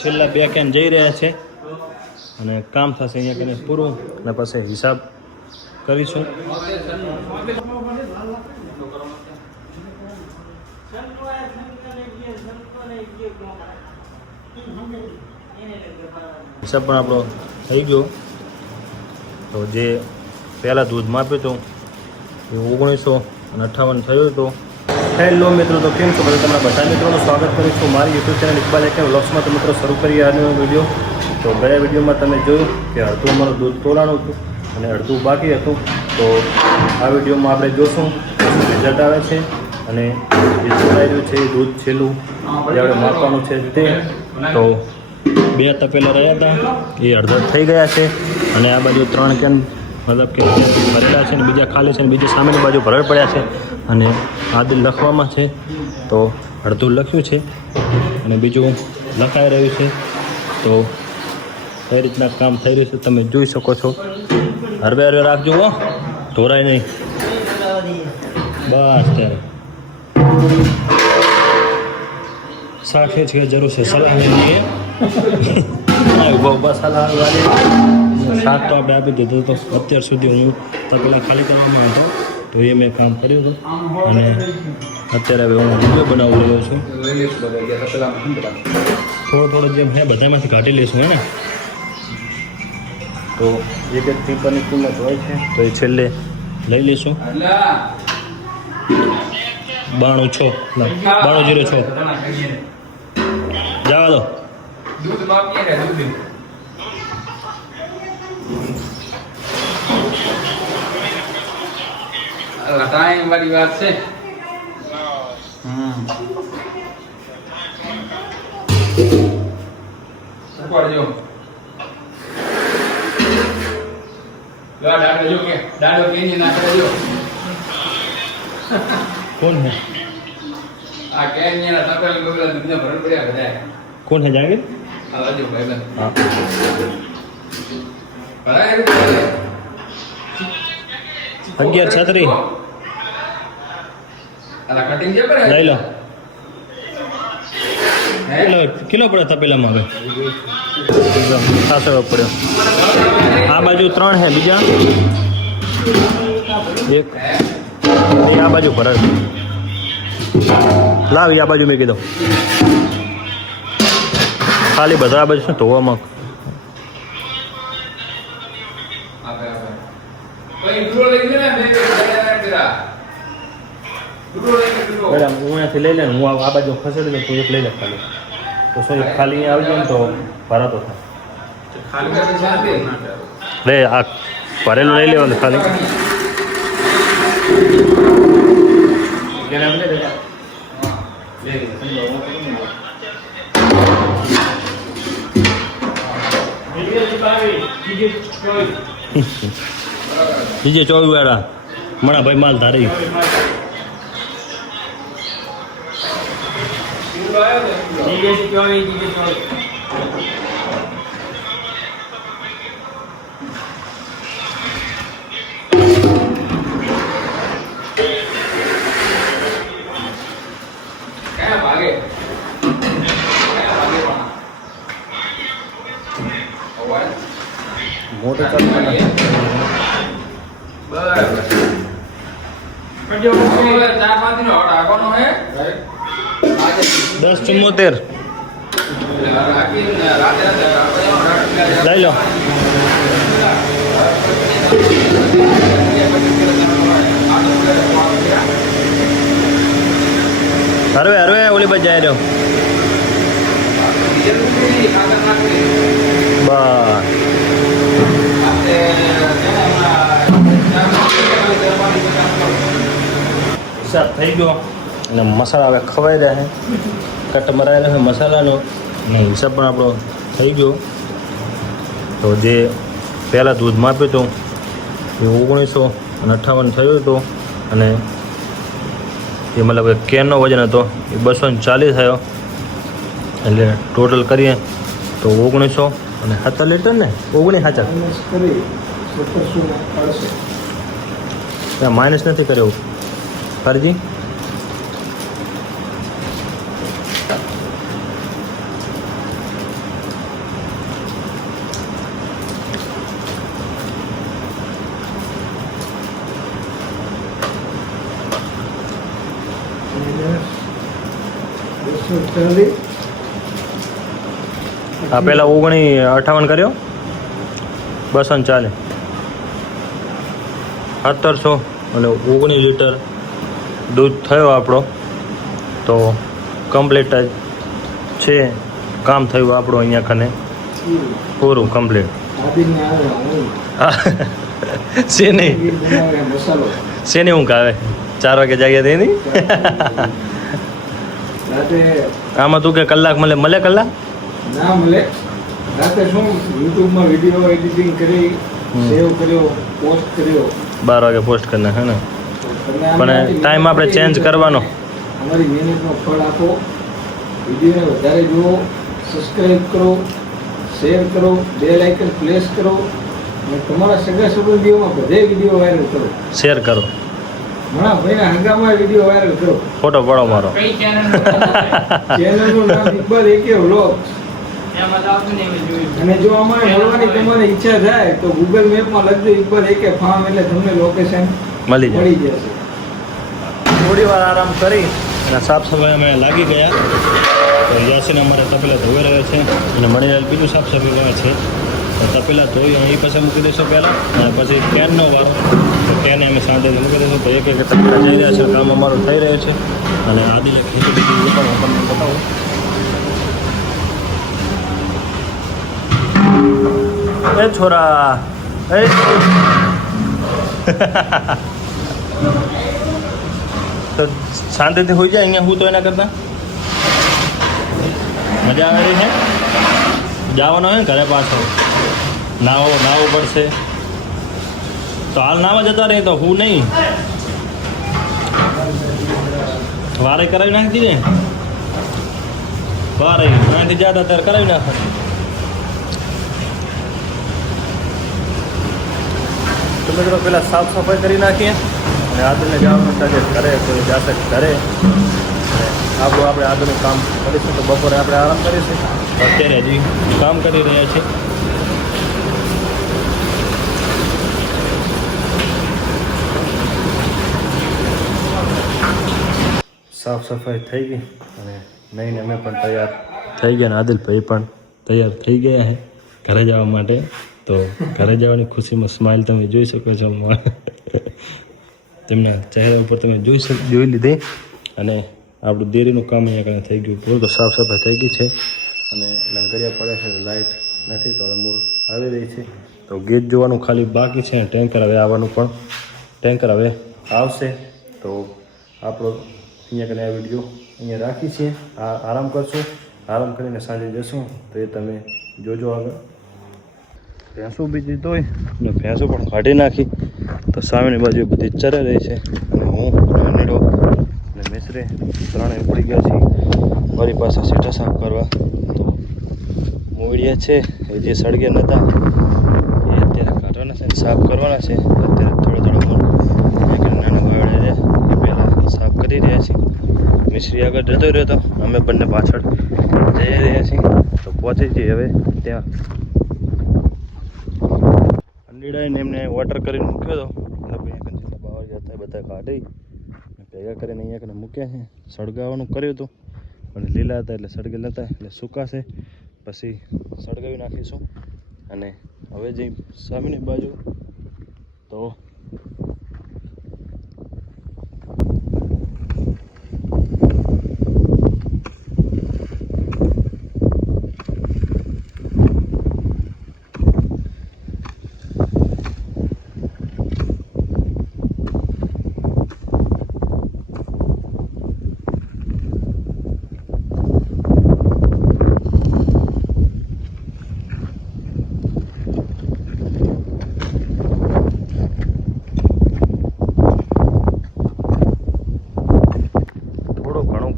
છેલ્લા 2 કેન જઈ રહ્યા છે અને કામ થશે અહીંયા કને પૂરું અને પછી હિસાબ કરીશું. હિસાબ પણ આપણો થઈ ગયો. તો જે પહેલાં દૂધ માપ્યું હતું એ 1958 થયું હતું. હેલો મિત્રો, તો કેમ છો બધા? તમારા બધા મિત્રોનું સ્વાગત કરું છું મારી યુટ્યુબ ચેનલ ઇકબાલ એકે વ્લોગ્સમાં. તો મિત્રો શરૂ કરીએ આજનો વિડીયો. તો ગયા વિડીયોમાં તમે જોયું કે અડધું અમારું દૂધ તોડાણું હતું અને અડધું બાકી હતું. તો આ વિડીયોમાં આપણે જોશું રિઝલ્ટ આવે છે અને જે તોડાઈ રહ્યું છે એ દૂધ છેલ્લું જે આપણે માપવાનું છે તે. તો 2 તપેલા રહ્યા હતા એ અડધા થઈ ગયા છે અને આ બાજુ 3 કેન મતલબ કે ભરેલા છે ને બીજા ખાલી છે ને બીજી સામેની બાજુ ભરડ પડ્યા છે અને આદિલ લખવામાં છે. તો અડધું લખ્યું છે અને બીજું લખાઈ રહ્યું છે. તો કઈ રીતના કામ થઈ રહ્યું છે તમે જોઈ શકો છો. હરવે રાખજો હો, ઢોરાય નહીં. બસ ત્યારે સાથે છે જરૂર છે સલાહ લઈએ. ઉભા સલાહ વાળી શાક તો આપણે આપી દીધું. તો અત્યાર સુધી હું તો પેલા ખાલી કરવામાં હતો તો એ મેં કામ કર્યું હતું અને અત્યારે હવે હું વિડીયો બનાવી રહ્યો છું. થોડો જેમ હે બધામાંથી કાઢી લઈશું હે ને. તો એક ટીપરની કિંમત હોય છે તો એ છેલ્લે લઈ લઈશું. 9206 જવા દો. ટાઈમ વાળી વાત છે. ઉપાડજો. દાડો કે દાડો કેની ના કરજો. કોણ હે આ કેની ના તપેલ ગોગલા દુનિયા ભરણ પડ્યા બધા. કોણ હે જાગે? આ વાજો ભાઈ. હા ભરાય 1136 આલા કટિંગ જે કરે લઈ લો. કિલો પડે તપેલામાં હવે ખાસો પડ્યો. આ બાજુ 3 હે બીજા એક આ બાજુ ભરાય. લાવ આ બાજુ મેં કીધું ખાલી બધા આ બાજુ શું ધોવામાં. બરાબર, હું અહીંયાથી લઈ લે ને હું આ બાજુ ખસેડી લઉં તું એક લઈ લે ખાલી. તો શું ખાલી આવી જાય ને તો ભરાતો થાય. લે આ ભરેલું લઈ લેવાનું ખાલી. બીજે 24 વાળા મણાભાઈ માલ ધારી. મોટો ચાલુ 1074 લઈ લો. હરવે ઓલી બાજુ જાય રહ્યો. બસ હિસાબ થઈ ગયો અને મસાલા હવે ખવાઈ રહ્યા છે. કટ મરાયેલો છે મસાલાનો અને હિસાબ પણ આપણો થઈ ગયો. તો જે પહેલાં દૂધ માપ્યું હતું એ 1958 થયું હતું અને એ મતલબ કેનનો વજન હતો એ 240 થયો. એટલે ટોટલ કરીએ તો 1970 લીટર ને 19 માઇનસ નથી કર્યો ફરજી. આ પહેલાં 59 કર્યો 240 1700 અને 19 લીટર દૂધ થયો આપણો. તો કમ્પ્લીટ જ છે કામ થયું આપણું અહીંયા કને પૂરું કમ્પ્લીટ છે નહીં શેની ઊંઘ આવે 4 વાગે જાગ્યા તેની આમાં તું કે કલાક મળે કલાક ના મળે. રાતે શું યુટ્યુબમાં વિડીયો એડિટિંગ કરી સેવ કર્યો પોસ્ટ કર્યો 12 વાગે પોસ્ટ કરના હે ને પણ ટાઈમ આપણે ચેન્જ કરવાનો. અમારી મહેનતનો ફળ આપો. વિડીયોને વધારે જુઓ, સબસ્ક્રાઈબ કરો, શેર કરો, બેલ આઇકન પ્રેસ કરો અને તમારા સગા સંબંધીઓમાં બધે વિડીયો વાયરલ કરો. શેર કરો, ઘણા ભાઈના હંગામાં વિડીયો વાયરલ કરો. ફોટો પાડો મારો. કઈ ચેનલ ચેનલનું નામ ઇકબાલ AK વ્લોગ્સ. એમાં તો આવતું નહીં મેં જોયું. અને જો અમારે મળવાની તમારે ઈચ્છા થાય તો ગૂગલ મેપમાં લખજો ઇકબાલ AK ફાર્મ એટલે તમને લોકેશન મળી જાય. મળી જશે. થોડી વાર આરામ કરી અને સાફ સફાઈ અમે લાગી ગયા. તો યાસીને અમારે તપેલા ધોઈ રહ્યો છે અને મણીલાલ બીજું સાફ સફાઈ કરે છે. તો તપેલા ધોઈ અહીં પછી મૂકી દઈશું પહેલાં અને પછી પેનનો વારો. તો પેને અમે શાંતિથી મૂકી દઈશું. તો એક તપેલા જઈ રહ્યા છે, કામ અમારું થઈ રહ્યું છે. અને આદિ ખીચડી બીજી પણ હું તમને બતાવું. એ છોરા એ તો શાંતિથી હોઈ જાય અહીંયા હું તો એના કરતા મજા આવે રહી છે. જવાનો હોય ને ઘરે પાછો નાવું પડશે તો હાલ નાવા જતા રહે તો હું નહીં વારે કરાવી નાખી ને વારે અહીંથી જતા ત્યારે કરાવી નાખે. તો મિત્રો પહેલાં સાફ સફાઈ કરી નાખીએ અને આદુને જવાનું સાથે ઘરે કોઈ જાતે ઘરે આપણે આદુનું કામ કરીશું. તો બપોરે આપણે આરામ કરીશું. અત્યારે હજી કામ કરી રહ્યા છીએ. સાફ સફાઈ થઈ ગઈ અને નહીં અમે પણ તૈયાર થઈ ગયા અને આદિલભાઈ પણ તૈયાર થઈ ગયા છે ઘરે જવા માટે. તો ઘરે જવાની ખુશીમાં સ્માઇલ તમે જોઈ શકો છો. તેમના ચહેરા ઉપર તમે જોઈ લીધી. અને આપણું ડેરીનું કામ અહીંયા કાંઈ થઈ ગયું પૂરું. તો સાફ સફાઈ થઈ ગઈ છે અને લંગરિયા પડે છે. લાઇટ નથી તો મૂળ આવી રહી છે. તો ગેટ જોવાનું ખાલી બાકી છે અને ટેન્કર હવે આવવાનું પણ ટેન્કર હવે આવશે. તો આપણો અહીંયા કને આ વિડીયો અહીંયા રાખી છીએ. આરામ કરશું. આરામ કરીને સાંજે જશું તો એ તમે જોજો આગળ. ભેંસો બીજી તોય અને ભેંસો પણ કાઢી નાખી. તો સામેની બાજુ બધી ચરે રહી છે અને હું નીડો અને મિશ્રે ત્રણે ઉપડી ગયા છીએ મારી પાસે સીટા સાફ કરવા. તો મૂળિયા છે એ જે સળગ્યા નહોતા એ અત્યારે કાઢવાના છે, સાફ કરવાના છે. અત્યારે થોડા નાના બાવડા રહ્યા એ પહેલાં સાફ કરી રહ્યા છીએ. મિશ્રી આગળ જતો રહ્યો હતો, અમે બંને પાછળ જઈ રહ્યા છીએ. તો પહોંચી જઈએ હવે ત્યાં. અંડીડાઈને એમને વોટર કરીને મૂક્યો હતો. જેટલા બાવળ ગયા હતા બધા કાઢી ભેગા કરીને અહીંયા કને મૂક્યા છે. સળગાવવાનું કર્યું હતું પણ લીલા હતા એટલે સળગેલા હતા એટલે સુકાશે પછી સળગાવી નાખીશું. અને હવે જઈ સામેની બાજુ તો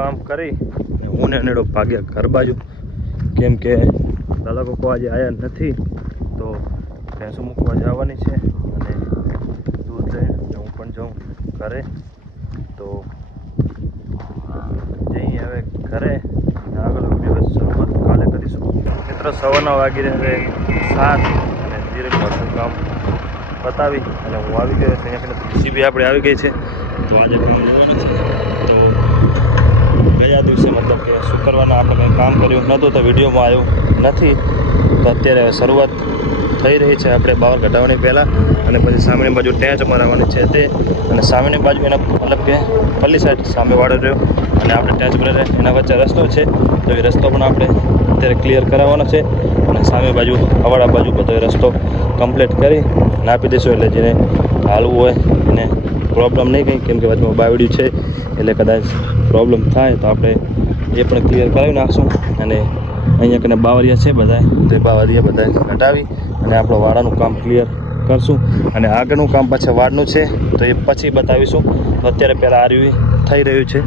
કામ કરી હું ને નેડો ભાગ્યા ઘર બાજુ. કેમ કે દાદા કોકો આજે આવ્યા નથી તો ભેંસો મૂકવા જવાની છે અને દૂધ લઈને હું પણ જાઉં ઘરે. તો જઈએ હવે ઘરે. આગળ વિડીયો શરૂઆત કાલે કરીશું. મિત્રો 9:15 વાગી રહે 7 અને ધીરે ઘરનું કામ પતાવી અને હું આવી ગયો છું. અહીંયા જીસીબી આપણે આવી ગઈ છે. તો આજે જવાનું છે. તો ગયા દિવસે મતલબ કે શુક્રવારના આપણે કંઈ કામ કર્યું નહોતું તો વિડીયોમાં આવ્યું નથી. તો અત્યારે હવે શરૂઆત થઈ રહી છે આપણે બાવર ઘટાડવાની પહેલાં, અને પછી સામેની બાજુ ટેચ મરાવવાની છે તે, અને સામેની બાજુ એના મતલબ કે પલ્લી સાઈડ સામેવાળો રહ્યો અને આપણે ટેચ મરે એના વચ્ચે રસ્તો છે. તો એ રસ્તો પણ આપણે અત્યારે ક્લિયર કરાવવાનો છે, અને સામે બાજુ અવાડા બાજુ બધો એ રસ્તો કમ્પ્લીટ કરી અને આપી દઈશું. એટલે જેને હાલવું હોય એને પ્રોબ્લેમ નહીં કંઈ, કેમ કે વચમાં બાવડ્યું છે એટલે કદાચ પ્રોબ્લેમ થાય તો આપણે એ પણ ક્લિયર કરાવી નાખશું. અને અહીંયા કને બાવરિયા છે બધા, તો એ બાવરિયા બધા ઘટાવી અને આપણો વાડાનું કામ ક્લિયર કરશું. અને આગળનું કામ પાછા વાડનું છે તો એ પછી બતાવીશું. તો અત્યારે પહેલાં આ રહ્યું થઈ રહ્યું છે.